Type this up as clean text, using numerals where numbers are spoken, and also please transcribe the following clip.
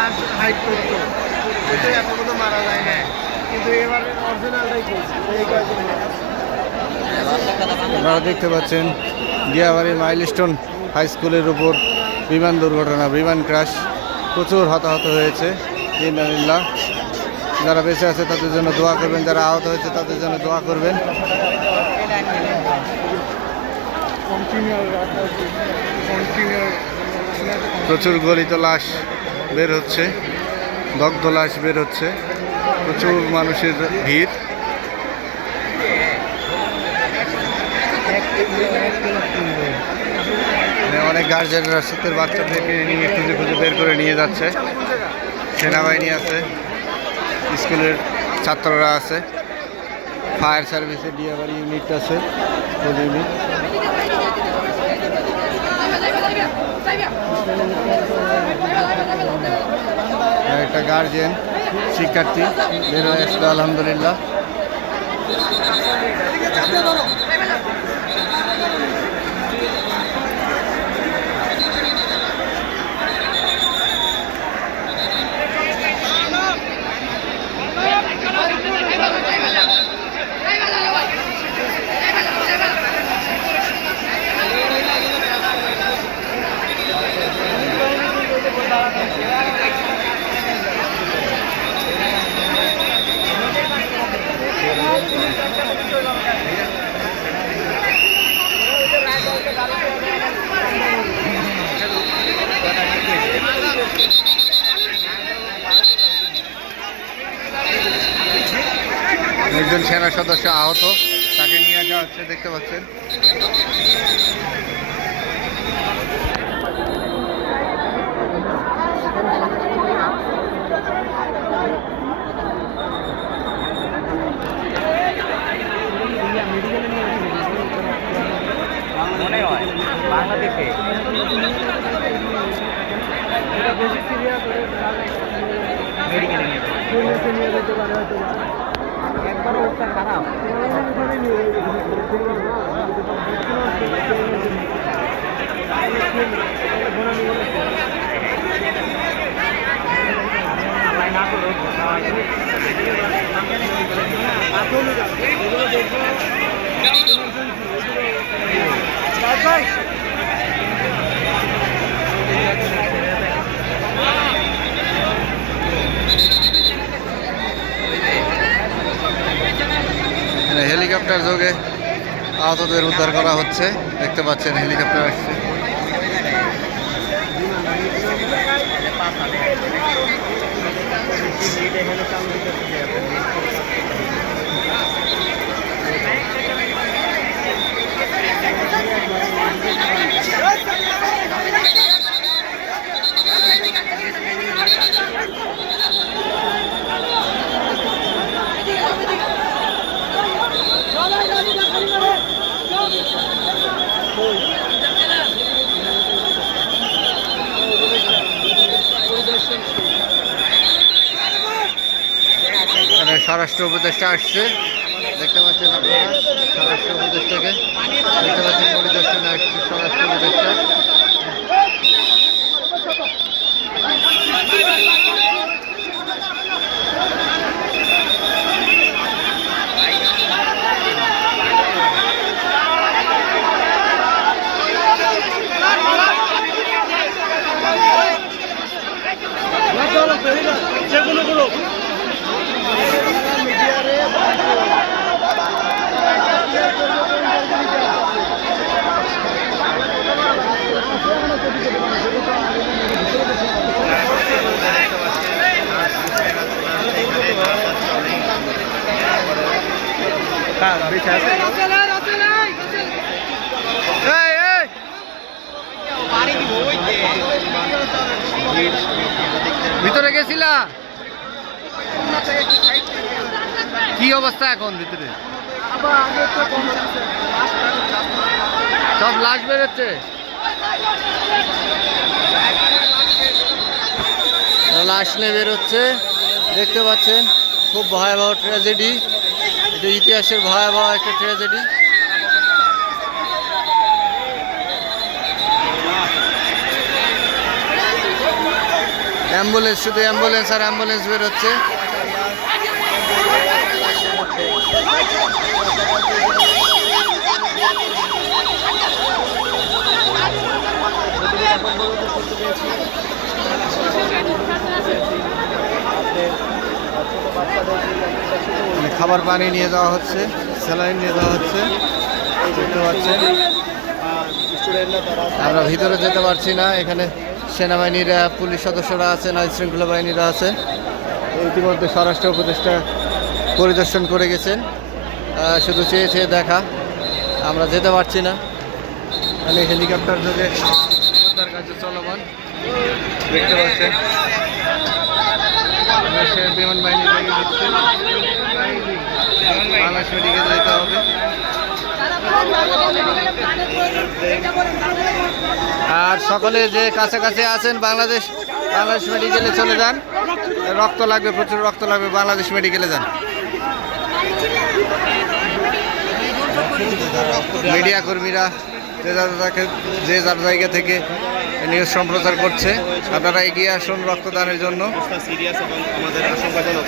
লাশ হাইট করতো, ওইটাই এখনো মারা যায় না, কিন্তু এবারে অরিজিনালটাই করছে। আপনারা দেখতে পাচ্ছেন দিয়াবাড়ির মাইলস্টোন হাই স্কুলের উপর বিমান দুর্ঘটনা, বিমান ক্র্যাশ, প্রচুর হতাহত হয়েছে। ইন্নালিল্লাহ। যারা বেঁচে আছে তাদের জন্য দোয়া করবেন, যারা আহত হয়েছে তাদের জন্য দোয়া করবেন। প্রচুর গলিত লাশ বের হচ্ছে, দগ্ধ লাশ বের হচ্ছে, প্রচুর মানুষের ভিড়। অনেক গার্জেনরা শীতের বাচ্চাদেরকে নিয়ে খুঁজে খুঁজে বের করে নিয়ে যাচ্ছে। সেনাবাহিনী আছে, স্কুলের ছাত্ররা আছে, ফায়ার সার্ভিসের দিয়াবাড়ি ইউনিট আছে, ফুল ইউনিট। একটা গার্জেন শিক্ষার্থী বের হয়ে আসলো, আলহামদুলিল্লাহ। একজন সেনা সদস্য আহত, তাকে নিয়ে যাওয়া হচ্ছে, দেখতে পাচ্ছেন। বাংলাদেশে মেডিকেলে নিয়ে যেতে পারে হয়তো একবার অবস্থা খারাপ। হেলিকপ্টার যোগে আহতদের উদ্ধার করা হচ্ছে, দেখতে পাচ্ছেন হেলিকপ্টার আসছে। স্বরাষ্ট্র উপদেষ্টা আসছে, দেখতে পাচ্ছেন আপনারা। স্বরাষ্ট্র উপদেষ্টাকে দেখতে পাচ্ছেন, পরিদর্শনে আসছে স্বরাষ্ট্র উপদেষ্টা। ভিতরে গেছিলা, কি অবস্থা এখন ভিতরে? সব লাশ বেরোচ্ছে, লাশ নিয়ে বেরোচ্ছে, দেখতে পাচ্ছেন। খুব ভয়াবহ ট্র্যাজেডি, এটা ইতিহাসের ভয়াবহ একটা ট্র্যাজেডি। অ্যাম্বুলেন্স, শুধু অ্যাম্বুলেন্স আর অ্যাম্বুলেন্স বেরোচ্ছে। খাবার পানি নিয়ে যাওয়া হচ্ছে, স্যালাইন নিয়ে যাওয়া হচ্ছে, দেখতে পাচ্ছেন। আমরা ভিতরে যেতে পারছি না, এখানে সেনাবাহিনীরা, পুলিশ সদস্যরা আছেন, আইন শৃঙ্খলা বাহিনীরা আছে। ইতিমধ্যে স্বরাষ্ট্র উপদেষ্টা পরিদর্শন করে গেছেন, শুধু চেয়ে চেয়ে দেখা, আমরা যেতে পারছি না। মানে হেলিকপ্টার যোগে উদ্ধার কার্য চলমান, দেখতে পাচ্ছেন। বিমান বাহিনী থেকে দিচ্ছে, বাংলাদেশ মেডিকেলে যেতে হবে। আর সকলে যে কাছাকাছি আছেন বাংলাদেশ মেডিকেলে চলে যান, রক্ত লাগবে, প্রচুর রক্ত লাগবে, বাংলাদেশ মেডিকেলে যান। মিডিয়া কর্মীরা যে যার জায়গা থেকে নিউজ সম্প্রচার করছে, আপনারা এগিয়ে আসুন রক্তদানের জন্য। সিরিয়াস এবং আমাদের আশঙ্কাজনক।